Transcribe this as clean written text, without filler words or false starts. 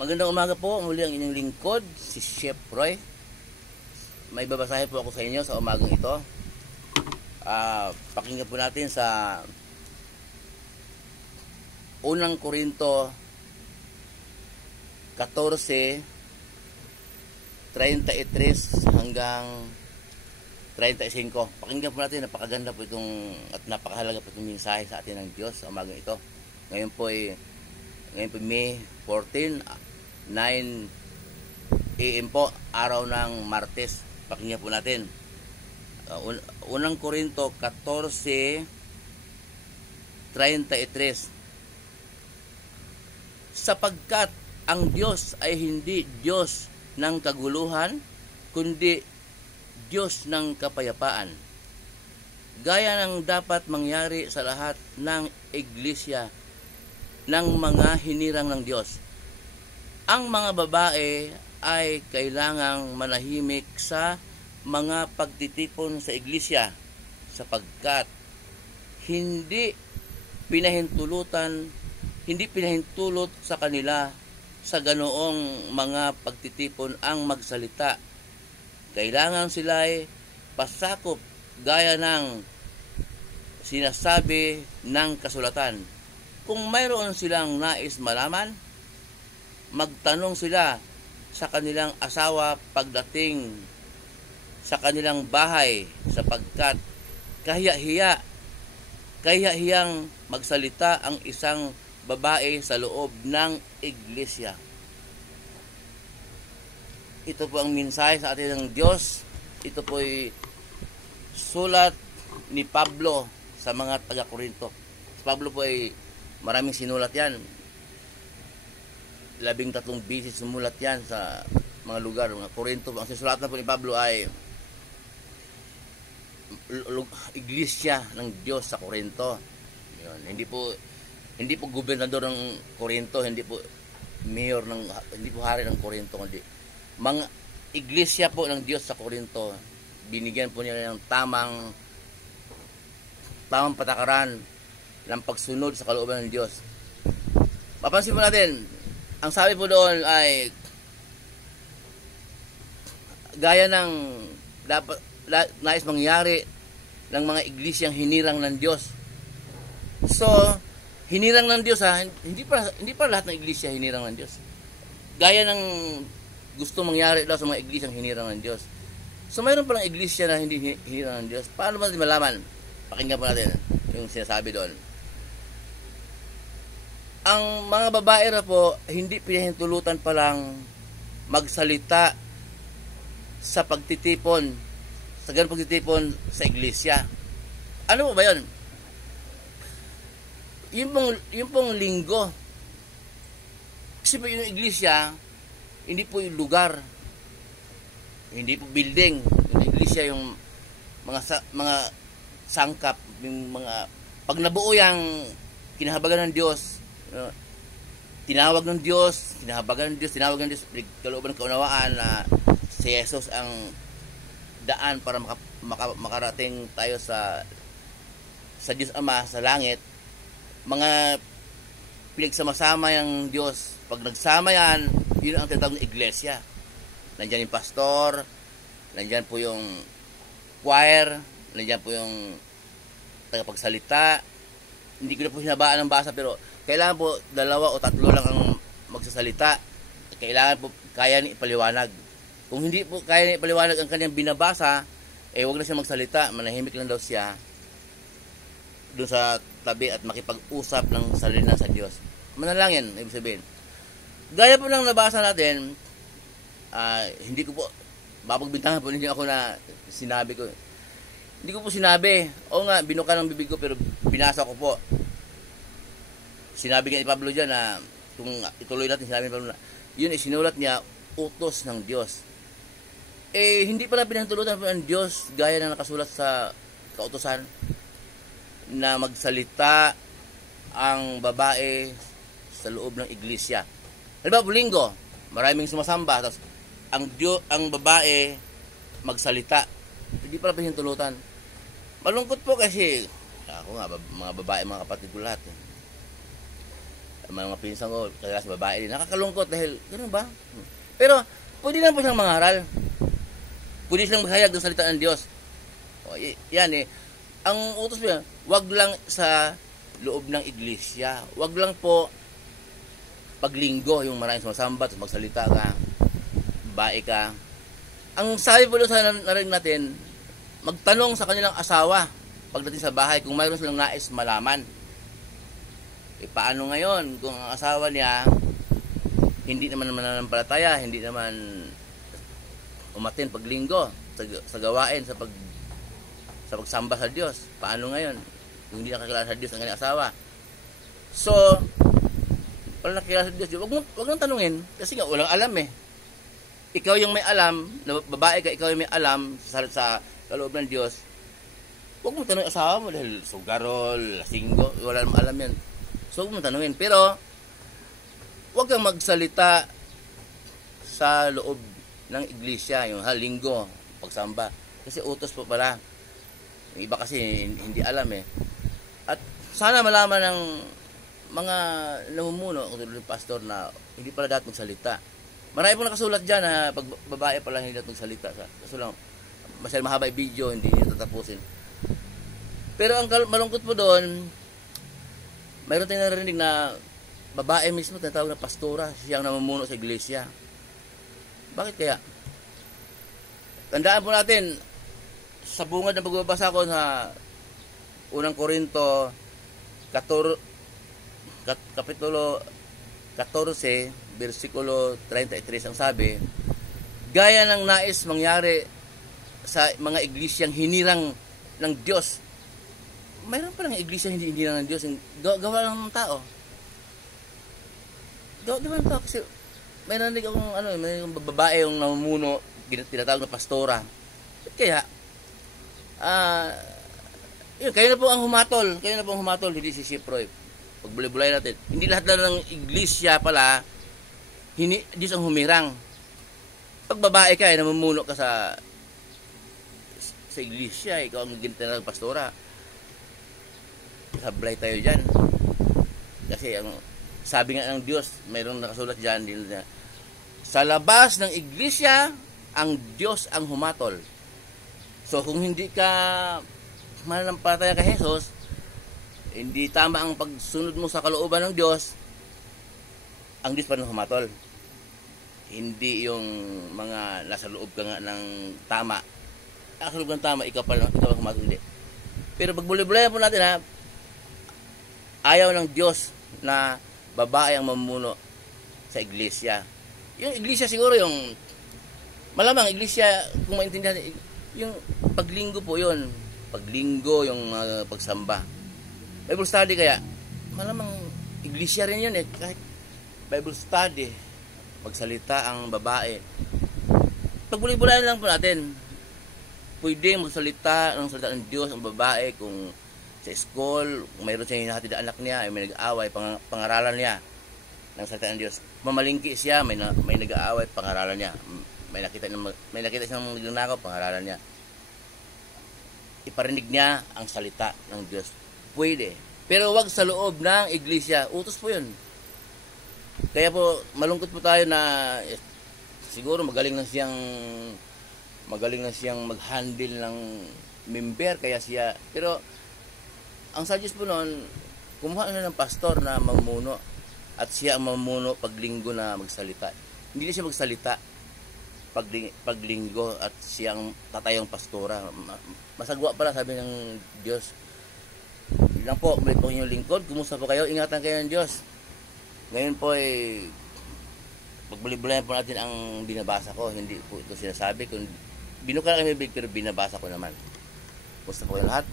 Magandang umaga po, muli ang inyong lingkod, si Chef Roy. May babasahin po ako sa inyo sa umagang ito. Pakinggan po natin sa unang Korinto 14:33 hanggang 35. Pakinggan po natin, napakaganda po itong at napakahalaga po itong mensahe sa atin ng Diyos sa umagang ito. Ngayon po May 14, 9 AM po, araw ng Martes. Pakinggan po natin. Unang Korinto 14:33. Sapagkat ang Diyos ay hindi Diyos ng kaguluhan, kundi Diyos ng kapayapaan. Gaya ng dapat mangyari sa lahat ng iglesia ng mga hinirang ng Diyos. Ang mga babae ay kailangang manahimik sa mga pagtitipon sa iglesia sapagkat hindi pinahintulot sa kanila sa ganoong mga pagtitipon ang magsalita. Kailangan sila'y pasakop gaya ng sinasabi ng kasulatan. Kung mayroon silang nais malaman, magtanong sila sa kanilang asawa pagdating sa kanilang bahay sapagkat kahiyahiyang magsalita ang isang babae sa loob ng iglesia. Ito po ang mensahe sa atin ng Diyos. Ito po ay sulat ni Pablo sa mga taga-Korinto. Si Pablo po ay maraming sinulat yan. 13 beses sumulat yan sa mga lugar, mga Korinto. Ang sinulat na po ni Pablo ay iglesia ng Diyos sa Korinto. Yun. Hindi po gobernador ng Korinto, hindi po mayor hindi po hari ng Korinto, kundi mga iglesia po ng Diyos sa Korinto. Binigyan po nila ng tamang patakaran ng pagsunod sa kalooban ng Diyos. Mapansin po natin, ang sabi po doon ay gaya ng dapat nais mangyari ng mga iglesyang hinirang ng Diyos. So, hinirang ng Diyos hindi pa lahat ng iglesia hinirang ng Diyos. Gaya ng gusto mangyari daw sa mga iglesyang hinirang ng Diyos. So, mayroon palang iglesia na hindi hinirang ng Diyos. Paano ba natin malaman? Pakinggan po natin yung sinasabi doon. Ang mga babae na po, hindi pinahintulutan palang magsalita sa pagtitipon, sa ganung pagtitipon sa iglesia. Ano po ba yun? Yung pong linggo. Kasi po yung iglesia, hindi po yung lugar, hindi po building. Yung iglesia yung mga sangkap, yung mga pag nabuo yung kinahabagan ng Diyos, tinawag ng Diyos, tinawag ng Diyos, kalooban ng kaunawaan na si Jesus ang daan para makarating tayo sa Diyos Ama sa langit. Mga pinagsama-sama yung Diyos. Pag nagsama yan, yun ang tinatawag ng iglesia. Nandiyan yung pastor, nandiyan po yung choir, nandiyan po yung tagapagsalita. Hindi ko na po sinabaan ng basa, pero kailangan po 2 o 3 lang ang magsasalita. Kailangan po kaya ni ipaliwanag. Kung hindi po kaya ni ipaliwanag ang kanyang binabasa, wag na siya magsalita. Manahimik lang daw siya doon sa tabi at makipag-usap ng salina sa Diyos. Manalangin, ibig sabihin. Gaya po ng nabasa natin, hindi ko po, mapagbintangan po ninyo ako na sinabi ko. Hindi ko po sinabi. O nga, binuka ng bibig ko, pero binasa ko po. Sinabi nga ni Pablo dyan na, kung ituloy natin, sinabi ni Pablo na, yun sinulat niya, utos ng Diyos. Hindi pala pinahintulutan po ng Diyos, gaya na nakasulat sa kautusan, na magsalita ang babae sa loob ng iglesia. Halimbawa, linggo, maraming sumasamba, tapos ang babae magsalita. Hindi pala pinahintulutan. Malungkot po kasi, ako nga, mga babae, mga kapatid ko lahat. mga pinsan ko, kaya sa babae din, nakakalungkot dahil, gano'n ba? Pero, pwede lang po silang mangaral. Pwede silang maghayag ng salita ng Diyos. O, yan eh. Ang utos po yan, wag lang sa loob ng iglesia. Wag lang po paglinggo, yung maraming sumasambat, magsalita ka, babae ka. Ang sabi po doon sa narinig natin, magtanong sa kanilang asawa pagdating sa bahay kung mayroon silang nais malaman. E paano ngayon kung ang asawa niya hindi naman mananampalataya, hindi naman umatin paglinggo sa gawain, sa pagsamba sa Diyos? Paano ngayon kung hindi nakakilala sa Diyos ang kanyang asawa? So, wala nakakilala sa Diyos, wag nang tanungin kasi nga walang alam eh. Ikaw yung may alam, na babae ka, ikaw yung may alam sa kaloob ng Diyos. Huwag mo tanongin asawa mo dahil sugarol, lasinggo, wala namang alam yan. So, huwag mo tanungin. Pero, huwag kang magsalita sa loob ng iglesia, yung linggo, pagsamba. Kasi utos po pala. Yung iba kasi hindi alam eh. At sana malaman ng mga namumuno, katulad ng pastor, na hindi pala dapat magsalita. Marami pong nakasulat dyan na pag babae pala hindi dapat magsalita. Kaso lang, masyadong mahaba yung video, hindi nyo tatapusin. Pero ang malungkot po doon, mayroon tayong narinig na babae mismo, tinatawag na pastora, siyang namumuno sa iglesia. Bakit kaya? Tandaan po natin, sa bungad na pagbabasa ko sa unang Korinto, Kapitulo 14, versikulo 33, ang sabi, gaya ng nais mangyari sa mga iglesyang hinirang ng Diyos. Mayroon pa lang iglesia hindi hinirang ng Diyos, gawa lang ng tao. Gawa ng tao kasi may narinig akong may babae yung namumuno, tinatawag na pastora. At kaya, kayo na po ang humatol, hindi si Sipro. Pagbulay-bulay natin, hindi lahat na ng iglesia pala, Diyos ang humirang. Pag babae ka, namumuno ka sa iglesia, ikaw ang gintinang pastora, sablay tayo dyan. Kasi ang sabi nga ng Diyos, mayroong nakasulat dyan din na sa labas ng iglesia, ang Diyos ang humatol. So kung hindi ka mananampalataya kay Jesus, hindi tama ang pagsunod mo sa kalooban ng Diyos, ang Diyos pa rin humatol. Hindi yung mga nasa loob ka nga ng tama. Nasa loob ng tama, ikaw ang humatol. Hindi. Pero pagbuli-bulayan po natin ha, ayaw ng Diyos na babae ang mamuno sa iglesia. Yung iglesia siguro yung malamang iglesia, kung maintindihan, yung paglinggo po yun. Paglinggo, yung pagsamba. Bible study kaya, malamang iglesia rin yun eh. Kahit Bible study, magsalita ang babae. Pagbuli-bulayan lang po natin, pwedeng magsalita ng salita ng Diyos ang babae kung sa school, kung mayroon siya hinahatid na anak niya, ay may nag-aaway, pangaralan niya ng salita ng Diyos. Mamalingki siya, may nag-aaway, pangaralan niya. May nakita siyang nagnanakaw, pangaralan niya. Iparinig niya ang salita ng Diyos. Pwede. Pero wag sa loob ng iglesia. Utos po yun. Kaya po, malungkot po tayo na siguro magaling na siyang mag-handle ng member, kaya siya, pero ang suggest po noon, kumuha na ng pastor na mamuno at siya ang mamuno paglinggo na magsalita. Hindi na siya magsalita paglinggo at siya ang tatayong pastora. Masagwa pala, sabi ng Diyos. Yun lang po, balik po inyong lingkod. Kumusta po kayo? Ingatan kayo ng Diyos. Ngayon po ay pagbuli-bulayan po natin ang binabasa ko. Hindi po ito sinasabi. Kung binuka lang kami, pero binabasa ko naman. Kumusta po kayo lahat?